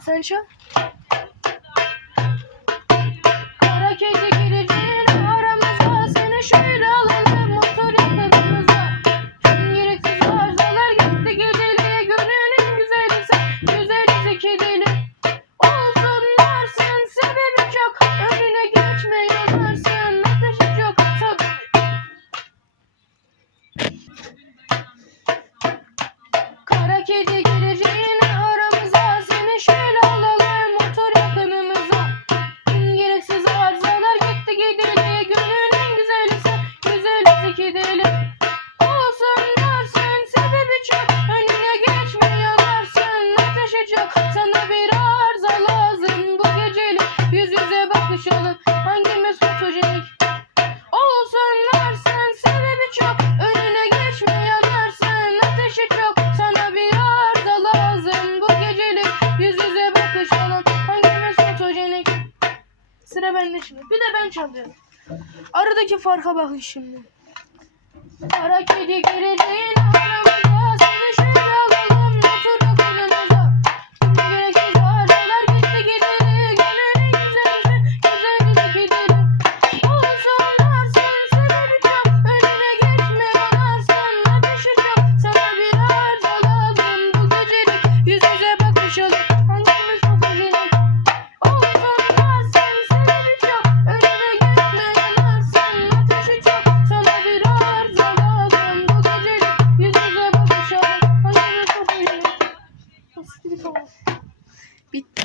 Çal. Kara kedi gireceğin aramıza Seni şöyle alalım motor yakınımıza Tüm gereksiz arızalar gitti gideli Gönül en güzeli sen. Güzeli kedili Olsun varsın. Sebebi çok Önüne geçme yanarsın ateşi çok Tabii Kara kedi gireceğin çok Sana bir arıza lazım. Bu gecelik Yüz yüze bakışalım. Hangimiz fotojenik Olsun varsın sebebi çok. Önüne geçme yanarsın ateşi çok. Sana bir arıza lazım. Bu gecelik Yüz yüze bakışalım. Hangimiz fotojenik Sıra bende şimdi. Bir de ben çalıyorum. Aradaki farka bakın şimdi. Kara kedi aramıza Bitti. Bitti.